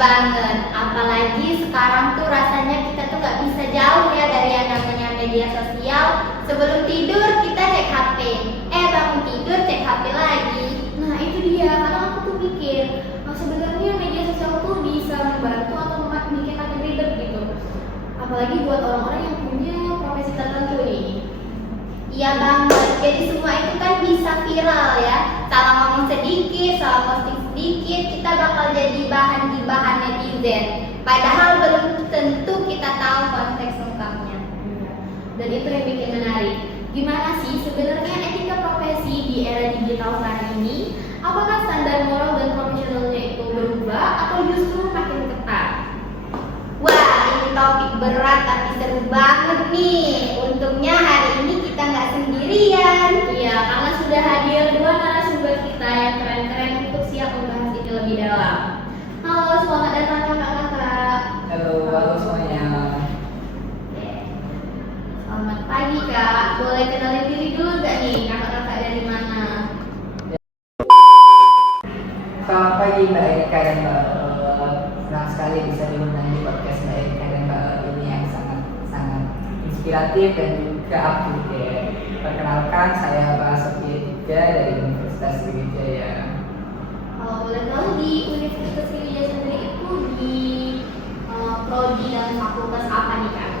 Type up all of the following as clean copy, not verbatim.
banget. Apalagi sekarang tuh rasanya kita tuh nggak bisa jauh ya dari yang namanya media sosial. Sebelum tidur kita cek HP, bangun tidur cek HP lagi. Nah itu dia, karena aku tuh pikir sebenarnya media sosial tuh bisa membantu atau bikin makin ribet gitu. Apalagi buat orang-orang yang punya profesi tertentu nih. Iya banget, jadi semua itu kan bisa viral ya. Salah ngomong sedikit, salah posting sedikit, kita bakal jadi bahan gibahan netizen. Padahal belum tentu kita tahu konteks lengkapnya. Dan itu yang bikin menarik. Gimana sih sebenarnya etika profesi di era digital saat ini? Apakah standar moral dan profesionalnya itu berubah atau justru makin ketat? Wah, ini topik berat tapi seru banget nih. Untungnya hari ini kita nggak sendirian. Iya, karena sudah hadir dua narasumber kita yang keren-keren untuk siap membahas ini lebih dalam. Halo, selamat datang kakak-kakak. Halo semuanya. Selamat pagi kak. Boleh kenalin diri dulu nggak nih kakak-kakak dari mana? Selamat pagi Mbak Erika dan Mbak. Senang sekali bisa diundang di podcast Mbak Erika dan Mbak ini yang sangat inspiratif dan juga up to date. Perkenalkan, saya Pak Sofia Tiga dari Universitas Sriwijaya. Kalau boleh tahu di Universitas Sriwijaya sendiri itu di prodi dan fakultas apa nih kak?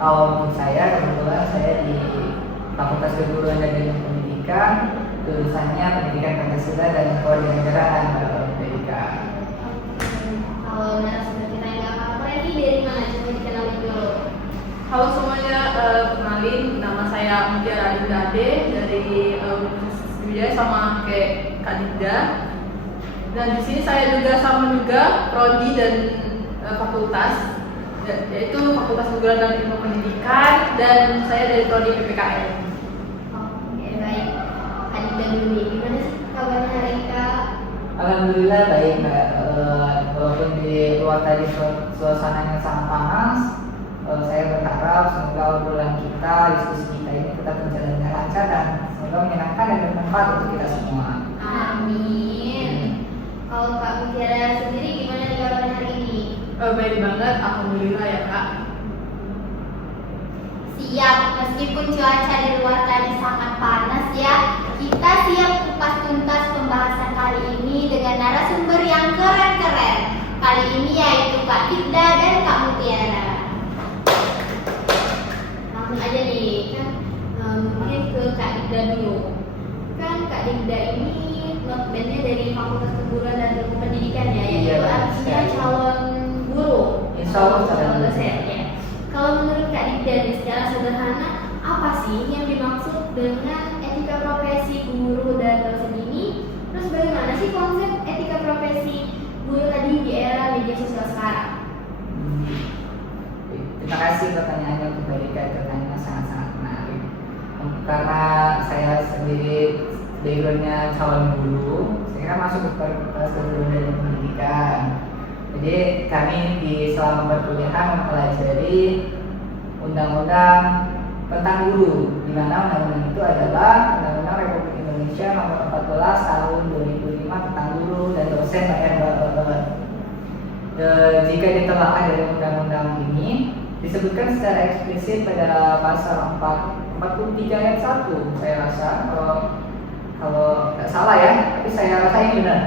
Kalau untuk saya, kebetulan saya di Fakultas Keguruan dan Ilmu Pendidikan, jurusannya Pendidikan Pancasila dan Kewarganegaraan Mbak Erika. Kalau narasumber kita yang gak apa-apa ini dari mana? Coba dikenalin dulu. Halo semuanya, kenalin nama saya Mutiara Adinda Ade dari Universitas Sriwijaya sama kayak Kak Dinda. Dan di sini saya sama prodi dan fakultas, yaitu Fakultas Keguruan dan Ilmu Pendidikan, dan saya dari prodi PPKN. Oke baik. Kak Dinda dulu nih, gimana sih kabarnya hari ini kak? Alhamdulillah baik Mbak. Walaupun di luar tadi suasananya sangat panas, saya berharap semoga obrolan kita, diskusi kita ini tetap berjalan dengan lancar dan semoga menyenangkan dan bermanfaat untuk kita semua. Amin. Kalau Kak Mutiara sendiri gimana nih kabarnya hari ini? Baik banget, alhamdulillah ya kak. Siap, meskipun cuaca di luar tadi sangat panas ya, kita siap kupas tuntas pembahasan kali ini dengan narasumber yang keren-keren. Kali ini yaitu Kak Dinda dan Kak Mutiara. Langsung aja nih, kan mungkin ke Kak Dinda dulu. Kan Kak Dinda ini notabene dari Fakultas Keguruan dan Ilmu Pendidikan ya, yaitu Iya, artinya calon guru. Insya Allah calon dosen ya. Kalau menurut Kak Dinda secara sederhana, apa sih yang dimaksud dengan etika profesi guru dan dosen ini? Terus bagaimana sih konsep etika profesi guru tadi di era media sosial sekarang? Terima kasih pertanyaannya untuk Mbak Erika, pertanyaannya sangat-sangat menarik. Karena saya sendiri backgroundnya calon guru, saya kan masuk ke Fakultas Keguruan dan Ilmu Pendidikan. Jadi kami selama perkuliahan mempelajari undang-undang tentang guru, di mana undang-undang itu adalah Undang-Undang Republik Indonesia Nomor 14 Tahun 2005 tentang guru dan dosen jika ditelaah dari undang-undang ini disebutkan secara eksplisit pada pasal 43 ayat 1, saya rasa kalau nggak salah ya, tapi saya rasa ini benar.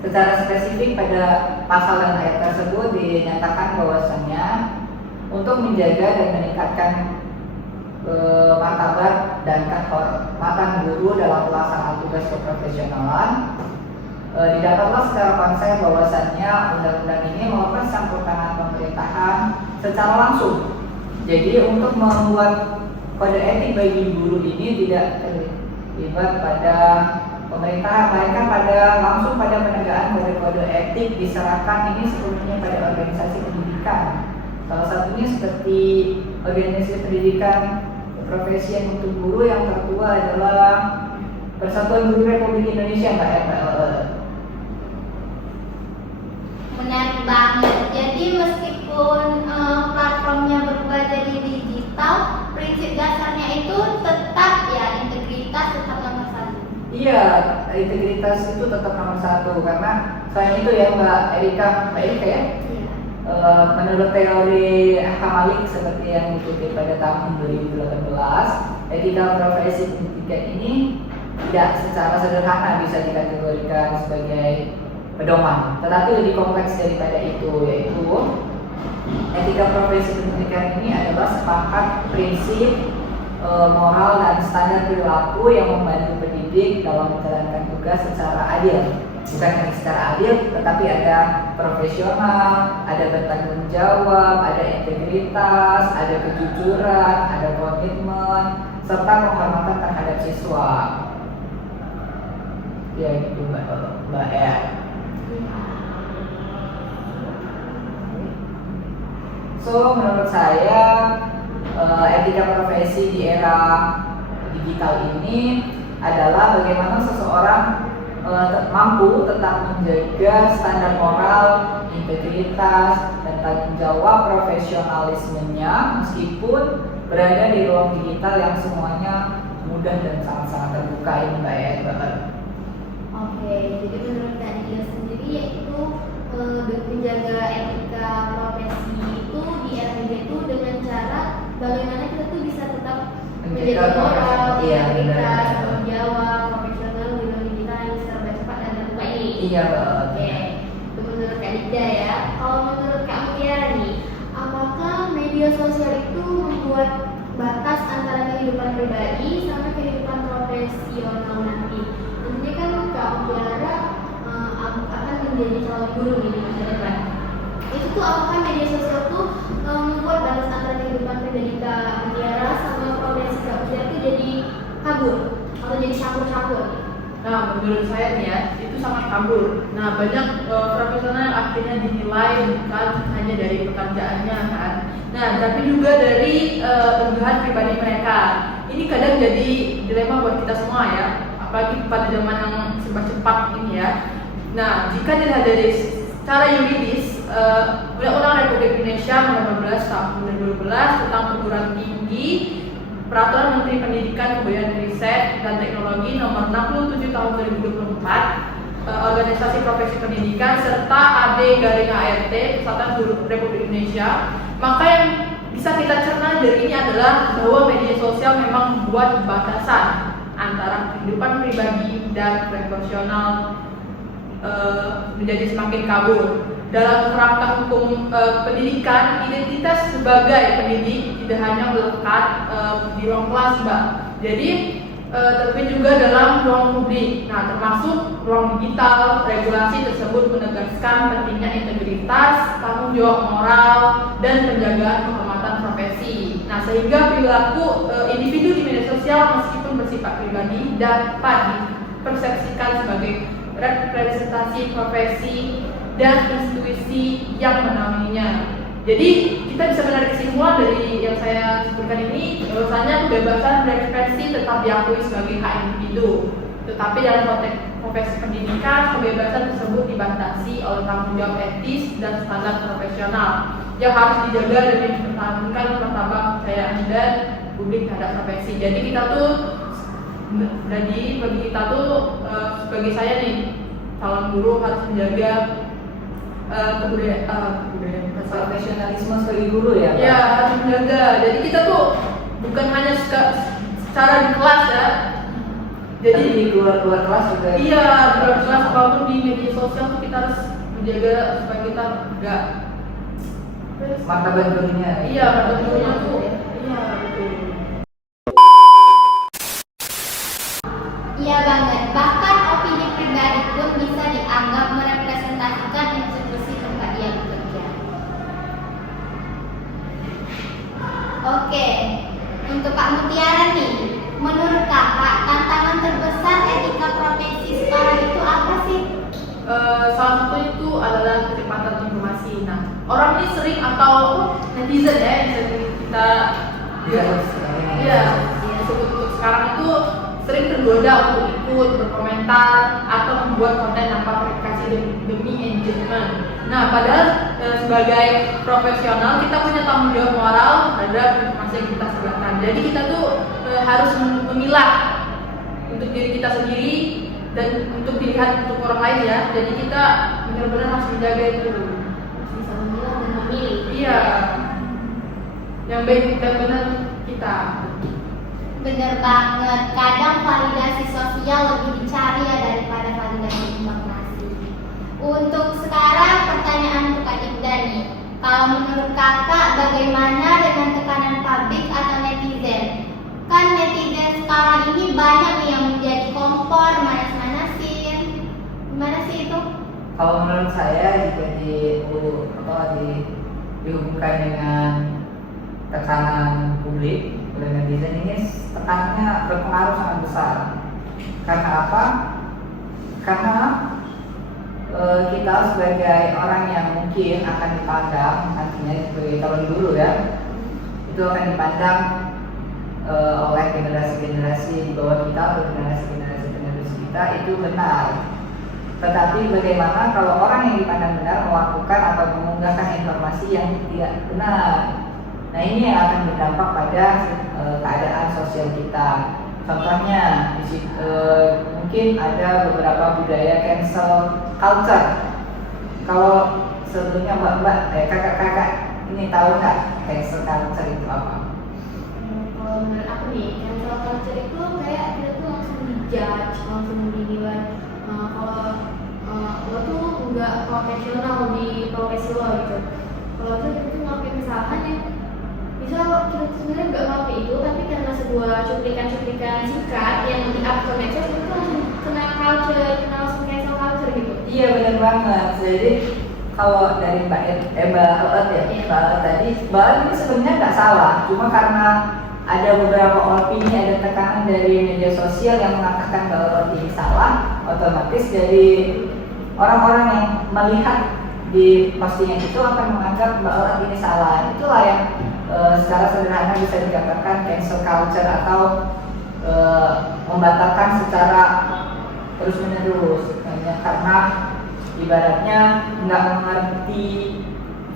Secara spesifik pada pasal dan ayat tersebut dinyatakan bahwasannya untuk menjaga dan meningkatkan martabat dan kehormatan guru dalam pelaksanaan tugas keprofesionalan, didapatlah secara konsep bahwasannya undang-undang ini merupakan campur tangan pemerintahan secara langsung. Jadi untuk membuat kode etik bagi guru ini tidak terlibat pada pemerintah, melainkan langsung pada penegakan kode-kode etik diserahkan ini sepenuhnya pada organisasi pendidikan. Salah satunya seperti organisasi pendidikan profesi yang untuk guru yang tertua adalah Persatuan Guru Republik Indonesia, Mbak FPLE. Menarik banget. Jadi meskipun platformnya berubah jadi digital, prinsip dasarnya itu tetap ya, integritas tetap nomor satu. Iya, integritas itu tetap nomor satu, karena selain itu ya Mbak Erika ya, menurut teori Hamalik seperti yang dikutip pada tahun 2018, etika profesi pendidikan ini tidak secara sederhana bisa dikategorikan sebagai pedoman, tetapi lebih kompleks daripada itu, yaitu etika profesi pendidikan ini adalah sepakat prinsip moral dan standar perilaku yang membantu pendidik dalam menjalankan tugas secara adil. Bukan hanya secara adil, tetapi ada profesional, ada bertanggung jawab, ada integritas, ada kejujuran, ada komitmen, serta penghormatan terhadap siswa. Ya gitu Mbak Er. So menurut saya etika profesi di era digital ini adalah bagaimana seseorang mampu tetap menjaga standar moral, integritas, dan tanggung jawab profesionalismenya meskipun berada di ruang digital yang semuanya mudah dan sangat-sangat terbuka ini Mbak ya. Oke, jadi menurut Kak Dia sendiri yaitu menjaga etika profesi itu di era itu dengan cara bagaimana kita tuh bisa tetap menjaga moral, integritas, tanggung jawab, profesional di dunia digital yang serba cepat dan terbuka ini. Iya Mbak. Oke, itu menurut Kak Dida ya. Kalau menurut Kak Mutiara nih, apakah media sosial itu membuat batas antara kehidupan pribadi sama kehidupan profesional nanti? Tentunya kan Kak Mutiara akan menjadi calon guru nih di masa depan. Itu tuh apakah media sosial tuh membuat batas antara kehidupan pribadi Kak Mutiara sama profesi Kak Mutiara itu jadi kabur atau jadi campur-campur? Nah, menurut saya nih ya, itu sangat kabur. Nah, banyak profesional yang akhirnya dinilai bukan hanya dari pekerjaannya kan. Nah, tapi juga dari unggahan pribadi mereka. Ini kadang jadi dilema buat kita semua ya, apalagi pada zaman yang serba cepat ini ya. Nah, jika dilihat dari secara yuridis, Undang-Undang Republik Indonesia Nomor 12 Tahun 2012 tentang perguruan tinggi, Peraturan Menteri Pendidikan, Kebudayaan, Riset, dan Teknologi Nomor 67 Tahun 2024, Organisasi Profesi Pendidikan, serta AD-ART, Kesatuan Guru Republik Indonesia, maka yang bisa kita cerna dari ini adalah bahwa media sosial memang membuat batasan antara kehidupan pribadi dan profesional menjadi semakin kabur. Dalam kerangka hukum pendidikan, identitas sebagai pendidik tidak hanya melekat di ruang kelas, Mbak. Jadi tapi juga dalam ruang publik. Nah, termasuk ruang digital. Regulasi tersebut menegaskan pentingnya integritas, tanggung jawab moral, dan penjagaan kehormatan profesi. Nah, sehingga perilaku individu di media sosial meskipun bersifat pribadi dapat dipersepsikan sebagai representasi profesi dan institusi yang menaunginya. Jadi kita bisa menarik kesimpulan dari yang saya sebutkan ini, bahwasanya kebebasan berekspresi tetap diakui sebagai hak individu. Tetapi dalam konteks profesi pendidikan, kebebasan tersebut dibatasi oleh tanggung jawab etis dan standar profesional yang harus dijaga demi mempertahankan martabat kepercayaan dan publik terhadap profesi. Jadi bagi kita tuh sebagai saya nih calon guru harus menjaga kebudayaan profesionalisme sebagai guru ya. Ya, harus menjaga. Jadi kita tuh bukan hanya secara di kelas ya. Jadi di luar kelas juga. Iya, di luar kelas apapun di media sosial tuh kita harus menjaga supaya kita enggak martabat gurunya. Iya, martabat gurunya tuh. Iya, betul. Iya banget, bahkan opini pribadi pun bisa dianggap merepresentasikan institusi tempat dia bekerja. Oke, untuk Kak Mutiara nih, menurut kakak tantangan terbesar etika profesi sekarang itu apa sih? Salah satu itu adalah kecepatan informasi. Nah, orang ini sering atau netizen ya yang sering kita sebut untuk sekarang itu sering tergoda untuk ikut berkomentar atau membuat konten tanpa verifikasi demi engagement. Nah, padahal sebagai profesional kita punya tanggung jawab moral terhadap informasi yang kita sebarkan. Jadi kita tuh harus memilah untuk diri kita sendiri dan untuk dilihat untuk orang lain ya. Jadi kita benar-benar harus menjaga itu. Bisa memilah dan memilih. Iya. Yang baik dan benar kita. Bener banget. Kadang validasi sosial lebih dicari ya daripada validasi informasi. Untuk sekarang pertanyaan untuk Kak Dinda nih. Kalau menurut kakak bagaimana dengan tekanan publik atau netizen? Kan netizen sekarang ini banyak nih yang menjadi kompor, manas-manasin. Gimana sih itu? Kalau menurut saya jika dihubungkan dengan tekanan publik oleh netizen ini tekanannya berpengaruh sangat besar. Karena apa? Karena kita sebagai orang yang mungkin akan dipandang nantinya sebagai calon guru ya, itu akan dipandang oleh generasi-generasi di bawah kita atau generasi-generasi penerus kita itu benar. Tetapi bagaimana kalau orang yang dipandang benar melakukan atau mengunggahkan informasi yang tidak benar? Nah ini yang akan berdampak pada keadaan sosial kita. Contohnya, mungkin ada beberapa budaya cancel culture. Kalau sebelumnya kakak-kakak ini tahu nggak cancel culture itu apa? Kalau menurut aku nih, cancel culture itu kayak kita tuh langsung dijudge, langsung dinilai. Kalau lo tuh nggak profesional di profesi lo gitu. Kalau tuh kita tuh ngelakuin kesalahan yang misal kita sebenarnya nggak ngelakuin itu, tapi karena sebuah cuplikan-cuplikan singkat yang di-up ke medsos itu langsung kena culture, kena langsung cancel culture gitu. Iya benar banget. Jadi kalau dari Mbak Eut ya, Mbak Eut tadi, Mbak Eut ini sebenarnya nggak salah, cuma karena ada beberapa opini, ada tekanan dari media sosial yang mengatakan Mbak Eut ini salah, otomatis jadi orang-orang yang melihat di postingan itu akan menganggap Mbak Eut ini salah. Itulah yang secara sederhana bisa digambarkan cancel culture atau membatalkan secara terus-menerus. Karena ibaratnya nggak mengerti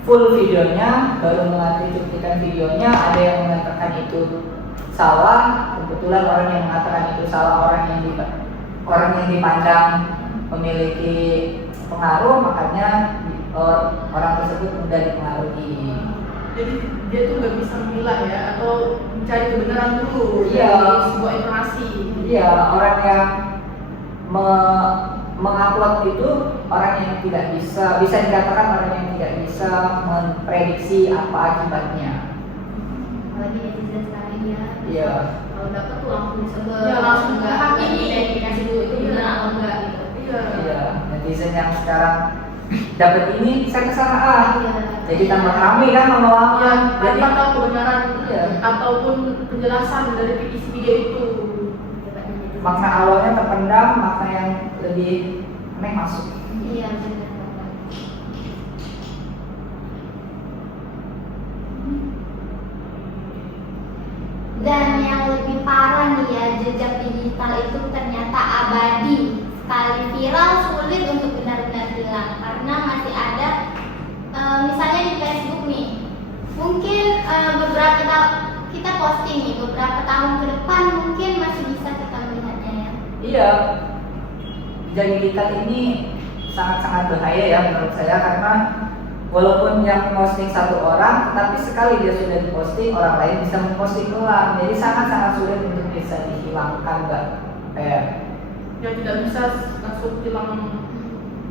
full videonya, baru mengerti cuplikan videonya, ada yang mengatakan itu salah. Kebetulan orang yang mengatakan itu salah orang yang dipandang memiliki pengaruh, makanya orang tersebut mudah dipengaruhi. Jadi dia tuh nggak bisa memilah ya, atau mencari kebenaran dulu Iya. dari sebuah informasi. Iya, orang yang mengupload itu orang yang tidak bisa dikatakan orang yang tidak bisa memprediksi apa akibatnya. Apalagi netizen sekarang ya. Iya. Kalau dapat tuh langsung disebar. Ya, langsung nggak hakimi. verifikasi dulu itu benar atau enggak gitu. Iya. Iya, netizen yang sekarang dapat ini saya kesana Iya. jadi tambah rame kan lama-lama. Jadi Tanpa tahu kebenaran Iya. ataupun penjelasan dari isi video itu. makna awalnya terpendam, makna yang lebih aneh masuk. Iya benar. Dan yang lebih parah nih ya, jejak digital itu ternyata abadi. Sekali viral sulit untuk benar-benar hilang karena masih ada misalnya di Facebook nih, mungkin beberapa tahun kita posting nih, beberapa tahun ke depan mungkin masih bisa kita melihatnya ya. Iya, jejak digital ini sangat-sangat bahaya ya menurut saya, karena walaupun yang posting satu orang, tetapi sekali dia sudah diposting, orang lain bisa memposting ulang. Jadi sangat-sangat sulit untuk bisa dihilangkan, Mbak. Yang tidak bisa langsung hilang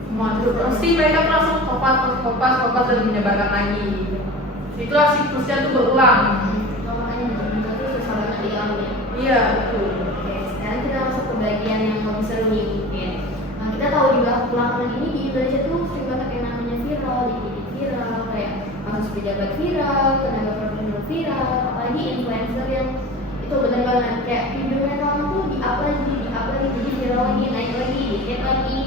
semua itu. Pasti mereka langsung kopas dan menyebarkan lagi. Itulah siklusnya itu berulang. Makanya digital itu susah banget dihilang ya. Iya betul. Oke, sekarang kita masuk ke bagian yang lebih seru nih mungkin. Nah, kita tahu di belakangan ini di Indonesia tuh sering banget yang namanya viral, dikit viral, kayak kasus pejabat viral, tenaga profesional viral, apalagi influencer yang itu benar banget kayak video mereka tuh di-up lagi, jadi viral lagi, naik lagi, dikit lagi.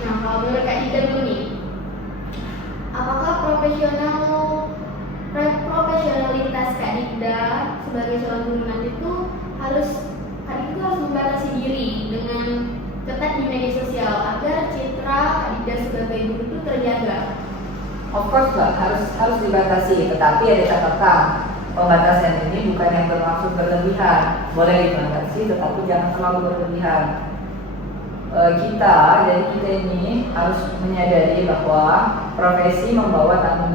Nah, kalau menurut Kak Ida dulu nih, apakah profesionalitas Kak Ida sebagai seorang guru nanti itu harus membatasi diri dengan ketat di media sosial agar citra Kak Ida sebagai guru itu terjaga? Of course, Mbak, harus dibatasi, tetapi ada catatan. Pembatasan ini bukan yang bermaksud berlebihan. Boleh dibatasi, tetapi jangan terlalu berlebihan. jadi kita ini harus menyadari bahwa profesi membawa tanggung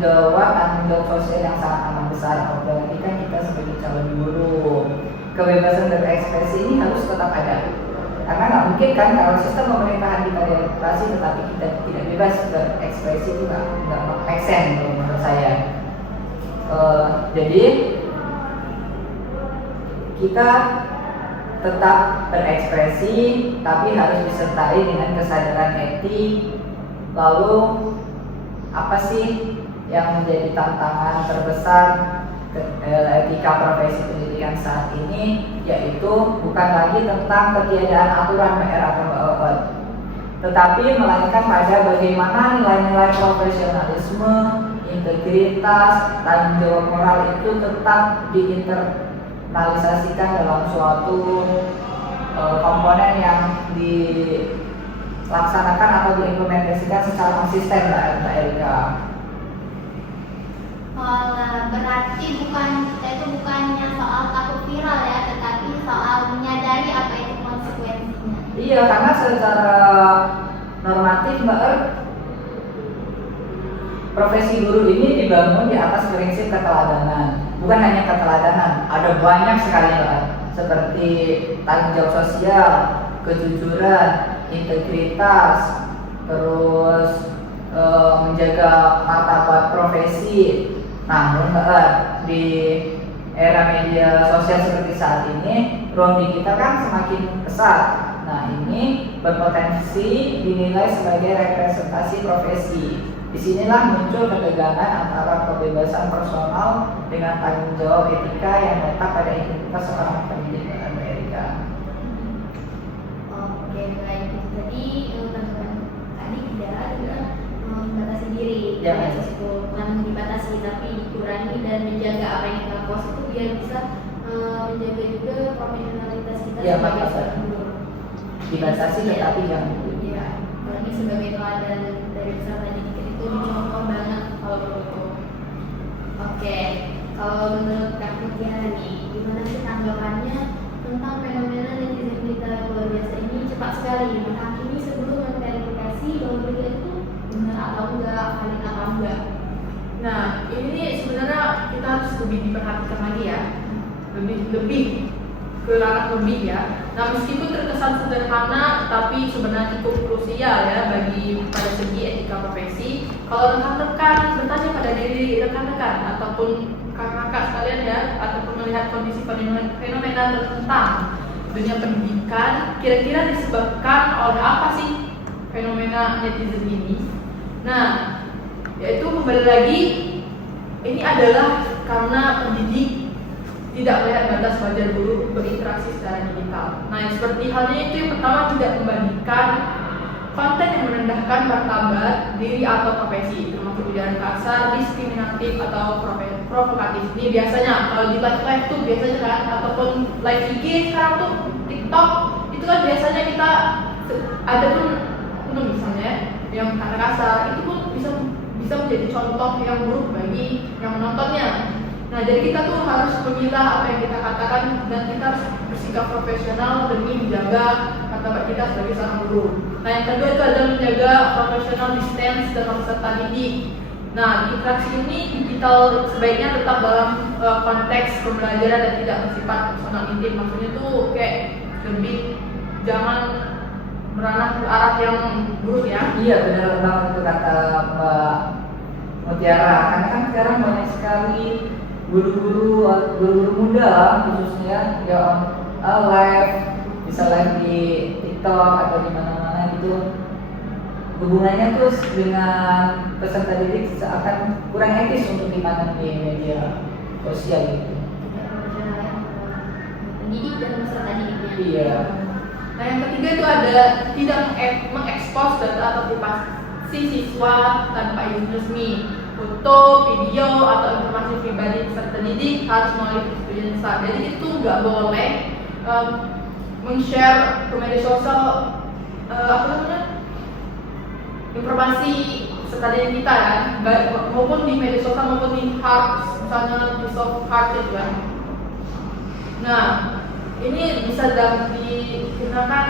jawab sosial yang sangat amat besar. Apalagi kan kita sebagai calon guru, kebebasan berekspresi ini harus tetap ada. Karena nggak mungkin kan kalau sistem pemerintahan kita demokrasi tetapi kita tidak bebas berekspresi, itu nggak make sense menurut saya. Jadi kita tetap berekspresi tapi harus disertai dengan kesadaran etik. Lalu apa sih yang menjadi tantangan terbesar etika profesi pendidikan saat ini, yaitu bukan lagi tentang ketiadaan aturan PR atau BOT, tetapi melainkan pada bagaimana nilai-nilai profesionalisme, integritas, tanggung jawab moral itu tetap diinternalisasikan dalam suatu komponen yang dilaksanakan atau diimplementasikan secara konsisten, Mbak Erika. Berarti kita itu bukannya soal takut viral ya, tetapi soal menyadari apa itu konsekuensinya. Iya, karena secara normatif Mbak profesi guru ini dibangun di atas prinsip keteladanan. Bukan hanya keteladanan, ada banyak sekali Mbak, seperti tanggung jawab sosial, kejujuran, integritas, terus menjaga martabat profesi. Namun di era media sosial seperti saat ini, ruang digital kan semakin besar. Nah, ini berpotensi dinilai sebagai representasi profesi. Disinilah muncul ketegangan antara kebebasan personal dengan tanggung jawab etika yang letak pada integritas seorang pendidik, Mbak Erika. Oke, baik. Jadi teman-teman tadi tidak juga membatasi diri. Ya, bukan dibatasi tapi dikurangi dan menjaga apa yang kita puas itu biar bisa menjaga juga profesionalitas kita sebagai seorang guru. Dibatasi tetapi jangan dulu. Ya, apalagi sebagai teladan dari peserta didik itu dicontoh banget kalau menurutku. Oke, kalau menurut Kak Mutiara nih, gimana sih tanggapannya tentang fenomena netizen kita yang luar biasa ini cepat sekali menghakimi sebelum memverifikasi bahwa berita itu benar atau enggak, valid atau enggak. Nah, ini sebenarnya kita harus lebih diperhatikan lagi ya, lebih ke ranah lebih ya. Nah, meskipun terkesan sederhana, tapi sebenarnya cukup krusial ya bagi pada segi etika profesi. Kalau rekan-rekan bertanya pada diri rekan-rekan ataupun kakak-kakak sekalian ya, ataupun melihat kondisi fenomena tentang dunia pendidikan, kira-kira disebabkan oleh apa sih fenomena netizen ini? Nah, yaitu kembali lagi, ini adalah karena pendidik tidak melihat batas wajar guru berinteraksi secara digital. Nah, yang seperti halnya itu yang pertama, tidak membagikan konten yang merendahkan martabat diri atau profesi, termasuk ujaran kasar, diskriminatif atau provokatif. Ini biasanya kalau di live tuh biasanya kan, ataupun live IG sekarang tuh TikTok itu kan biasanya kita ada pun misalnya yang kata kasar itu pun bisa menjadi contoh yang buruk bagi yang menontonnya. Nah, jadi kita tuh harus memilah apa yang kita katakan dan kita harus bersikap profesional demi menjaga martabat kita sebagai seorang guru. Nah, yang kedua itu adalah menjaga professional distance dalam peserta didik. Nah, di interaksi ini digital sebaiknya tetap dalam konteks pembelajaran dan tidak bersifat personal intim. Maksudnya tuh kayak lebih jangan meranah ke arah yang buruk ya. Iya, benar banget itu kata Mbak Mutiara. Karena kan sekarang banyak sekali guru-guru muda khususnya yang live, bisa live di TikTok atau di mana-mana gitu. Hubungannya tuh dengan peserta didik seakan kurang etis untuk dipandang di media sosial gitu. Pendidik dan peserta didiknya. Iya. Nah, yang ketiga itu ada tidak mengekspos data atau privasi siswa tanpa izin resmi. Foto, video, atau informasi pribadi peserta didik harus melalui persetujuan besar. Jadi itu nggak boleh men-share ke media sosial informasi peserta didik kita kan, maupun di media sosial maupun di hearts, misalnya di soft heart itu kan. Nah, ini bisa digunakan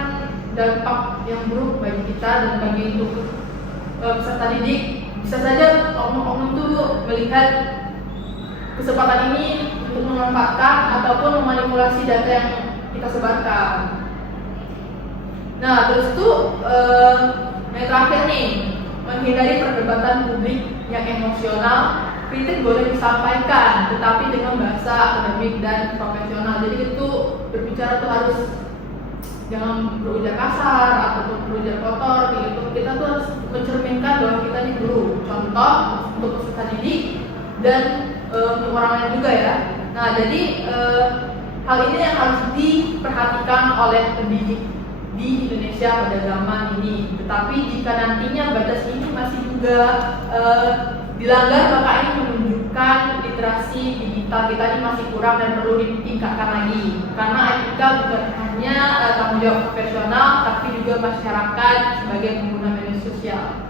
dampak yang buruk bagi kita dan bagi untuk peserta didik. Bisa saja oknum-oknum itu melihat kesempatan ini untuk memanfaatkan ataupun memanipulasi data yang kita sebarkan. Nah, terus tuh yang terakhir nih, menghindari perdebatan publik yang emosional. Kritik boleh disampaikan, tetapi dengan bahasa akademik dan profesional. Jadi itu berbicara tuh harus jangan berujar kasar ataupun berujar kotor. Gitu. Kita tuh harus mencerminkan bahwa kita ini guru, contoh untuk peserta didik dan untuk orang lain juga ya. Nah, jadi hal ini yang harus diperhatikan oleh pendidik di Indonesia pada zaman ini. Tetapi jika nantinya batas ini masih juga dilanggar, maka ini menunjukkan literasi digital kita ini masih kurang dan perlu ditingkatkan lagi. Karena etika bukan hanya tanggung jawab profesional, tapi juga masyarakat sebagai pengguna media sosial.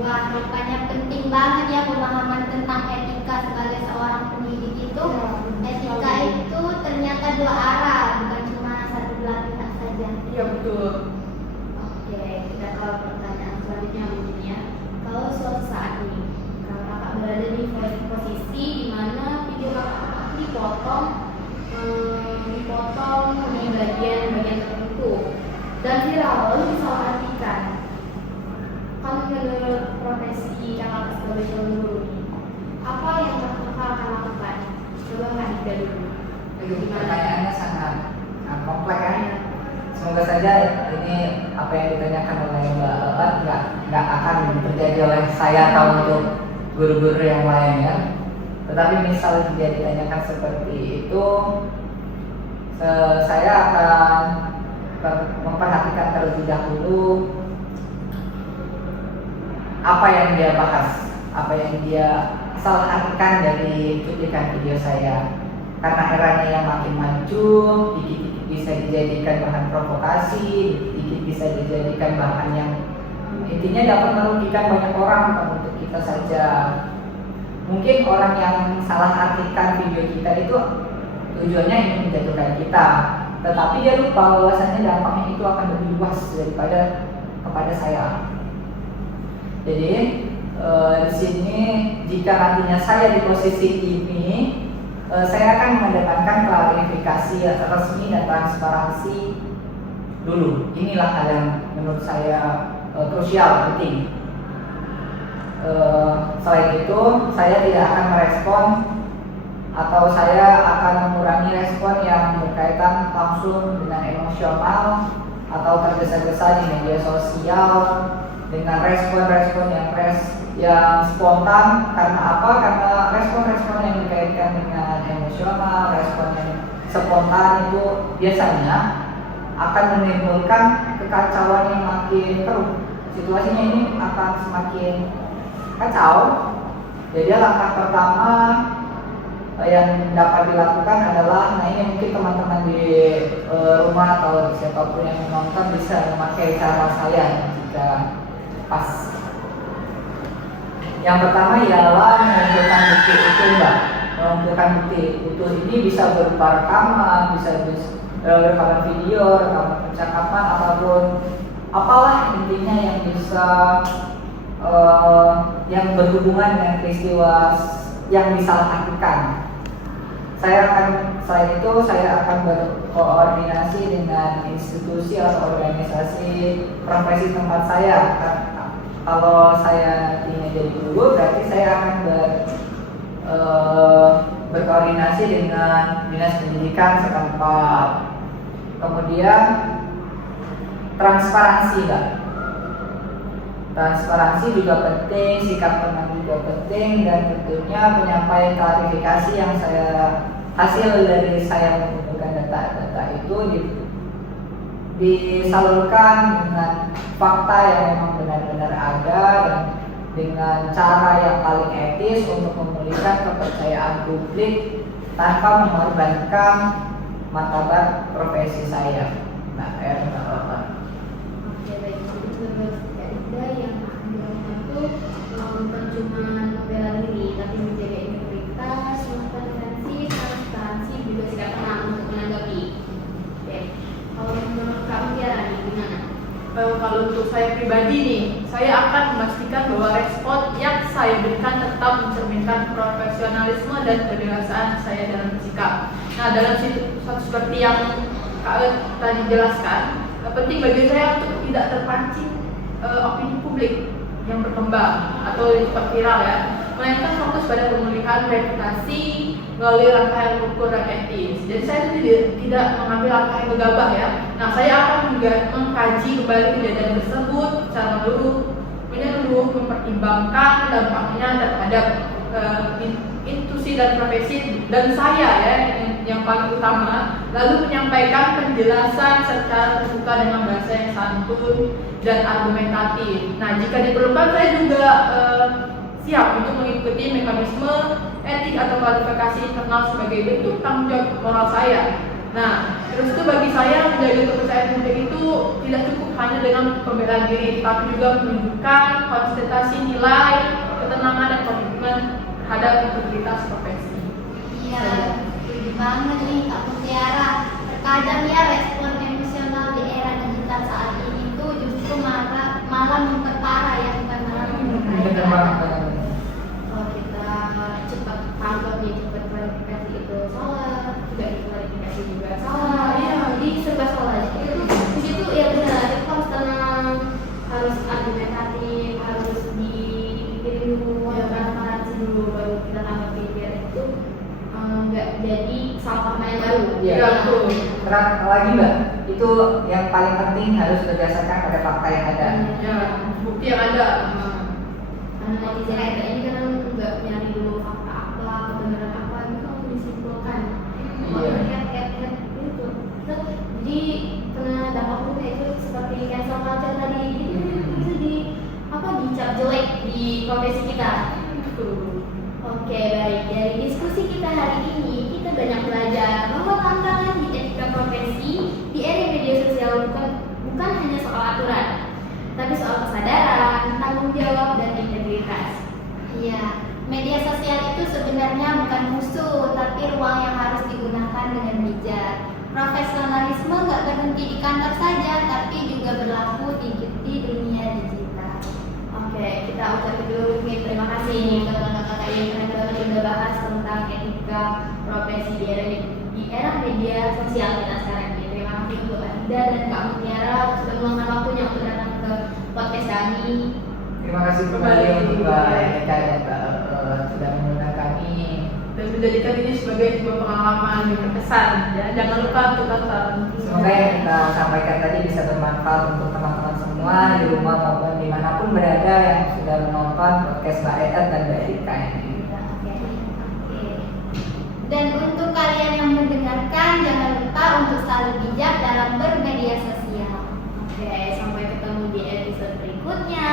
Wah, rupanya penting banget ya pemahaman tentang etika sebagai seorang pendidik itu. Etika itu ternyata dua arah, bukan cuma satu belah pihak saja. Iya betul. Oke, kita ke pertanyaan selanjutnya mungkin ya. Kalau suatu saat nih, kakak berada di posisi di mana video kakak dipotong di bagian tertentu dan viral lalu disalahartikan. Kan menurut profesi kakak sebagai guru, apa yang kakak akan lakukan? Coba Kak Dida dulu. Pertanyaannya sangat kompleks kan? Semoga saja ini apa yang ditanyakan oleh Mbak Elbat nggak akan terjadi oleh saya atau untuk guru-guru yang lain ya. Tetapi misal dia ditanyakan seperti itu, saya akan memperhatikan terlebih dahulu apa yang dia bahas, apa yang dia salah artikan dari cuplikan video saya. Karena eranya yang makin maju, dikit-dikit bisa dijadikan bahan provokasi, dikit-dikit bisa dijadikan bahan yang intinya dapat merugikan banyak orang, bukan untuk kita saja. Mungkin orang yang salah artikan video kita itu tujuannya ingin menjatuhkan kita, tetapi dia lupa bahwasannya dampaknya itu akan lebih luas daripada kepada saya. Jadi di sini jika nantinya saya di posisi ini, saya akan mengedepankan klarifikasi resmi dan transparansi dulu. Inilah hal yang menurut saya krusial, penting. Selain itu, saya tidak akan merespon atau saya akan mengurangi respon yang berkaitan langsung dengan emosional atau tergesa-gesa di media sosial dengan respon-respon yang spontan. Karena apa? Karena respon-respon yang dikaitkan dengan emosional, respon yang spontan itu biasanya akan menimbulkan kekacauan yang makin keruh. Situasinya ini akan semakin kacau. Jadi langkah pertama yang dapat dilakukan adalah, nah ini mungkin teman-teman di rumah atau siapapun yang menonton bisa memakai cara saya jika pas. Yang pertama ialah mengumpulkan bukti utuh, Mbak. Mengumpulkan bukti utuh ini bisa berupa rekaman, bisa rekaman video, rekaman percakapan, ataupun apalah intinya yang bisa yang berhubungan dengan peristiwa yang disalahartikan. Selain itu saya akan berkoordinasi dengan institusi atau organisasi profesi tempat saya. Kalau saya ingin jadi guru, berarti saya akan berkoordinasi dengan dinas pendidikan setempat. Kemudian transparansi, Mbak. Transparansi juga penting, sikap tenang juga penting, dan tentunya penyampaian klarifikasi yang hasil dari saya mengumpulkan data-data itu disalurkan dengan fakta yang memang benar-benar ada dan dengan cara yang paling etis untuk memulihkan kepercayaan publik tanpa mengorbankan martabat profesi saya. Nah, Oke, baik. Ada yang itu bukan cuma membela diri, tapi menjaga integritas, toleransi, transparansi, juga sikap tenang untuk menanggapi. Oke, kalau menurut kamu Tiara nih, kalau untuk saya pribadi nih, saya akan memastikan bahwa respon yang saya berikan tetap mencerminkan profesionalisme dan kedewasaan saya dalam bersikap. Nah, dalam seperti yang Kak Eut tadi jelaskan, penting bagi saya untuk tidak terpancing opini publik yang berkembang atau yang cepat viral ya, melainkan fokus pada pemulihan reputasi melalui langkah yang ukur dan etis. Jadi saya tidak mengambil langkah yang gegabah ya. Nah, saya akan mengkaji kembali kejadian tersebut secara menyeluruh, mempertimbangkan dampaknya terhadap institusi dan profesi dan saya ya yang paling utama, lalu menyampaikan penjelasan secara terbuka dengan bahasa yang santun dan argumentatif. Nah, jika diperlukan saya juga siap untuk mengikuti mekanisme etik atau kualifikasi internal sebagai bentuk tanggung jawab moral saya. Nah, terus itu bagi saya menjaga kepercayaan publik itu tidak cukup hanya dengan pembelaan diri, tapi juga menunjukkan konsentrasi nilai, ketenangan dan komitmen terhadap integritas profesi. Iya, setuju banget nih Kak Mutiara. Terkadang ya respon emosional di era digital saat ini tuh justru malah memperparah ya, bukan malah memperbaiki. Bener banget. Kalau kita cepat tanggap ya, cepat klarifikasi itu salah, tidak diklarifikasi juga salah. Ya, jadi serba salah. Jadi di situ ya benar, itu harus tenang, harus argumentatif, harus dipikirin dulu, ada transparansi dulu, baru kita tanggapi biar itu nggak jadi salah paham yang baru. Iya. betul. Terang lagi Mbak, itu yang paling penting harus berdasarkan pada fakta yang ada. Ya, bukti yang ada. Karena netizen kita ini kan nggak nyari dulu fakta apa, kebenaran apa, itu kan langsung disimpulkan. Iya. Head itu. Jadi kena dampak buruk itu seperti cancel culture tadi, jadi bisa dicap jelek di profesi kita. Oke, baik. Dari diskusi kita hari ini, kita banyak belajar bahwa tantangan di etika profesi di era media sosial bukan hanya soal aturan, tapi soal kesadaran, tanggung jawab, dan integritas. Iya, media sosial itu sebenarnya bukan musuh, tapi ruang yang harus digunakan dengan bijak. Profesionalisme nggak berhenti di kantor saja, tapi juga berlaku di dunia digital. Oke, kita ucapkan dulu nih terima kasih nih kakak-kakak yang keren banget udah bahas tentang etika profesi di era media sosial kita sekarang ini. Terima kasih untuk Anda dan Kak Mutiara sudah meluangkan waktunya untuk datang ke podcast kami. Terima kasih kembali untuk Mbak Eka dan Mbak sudah mengundang kami. Dan menjadikan ini sebagai sebuah pengalaman yang berkesan ya. Jangan lupa untuk tonton. Semoga yang kita sampaikan tadi bisa bermanfaat untuk teman-teman semua di rumah maupun dimanapun berada yang sudah menonton podcast Mbak Eka dan Mbak Eka ini. Oke. Dan untuk kalian yang mendengarkan, jangan lupa untuk selalu bijak dalam bermedia sosial. Oke, sampai ketemu di episode berikutnya.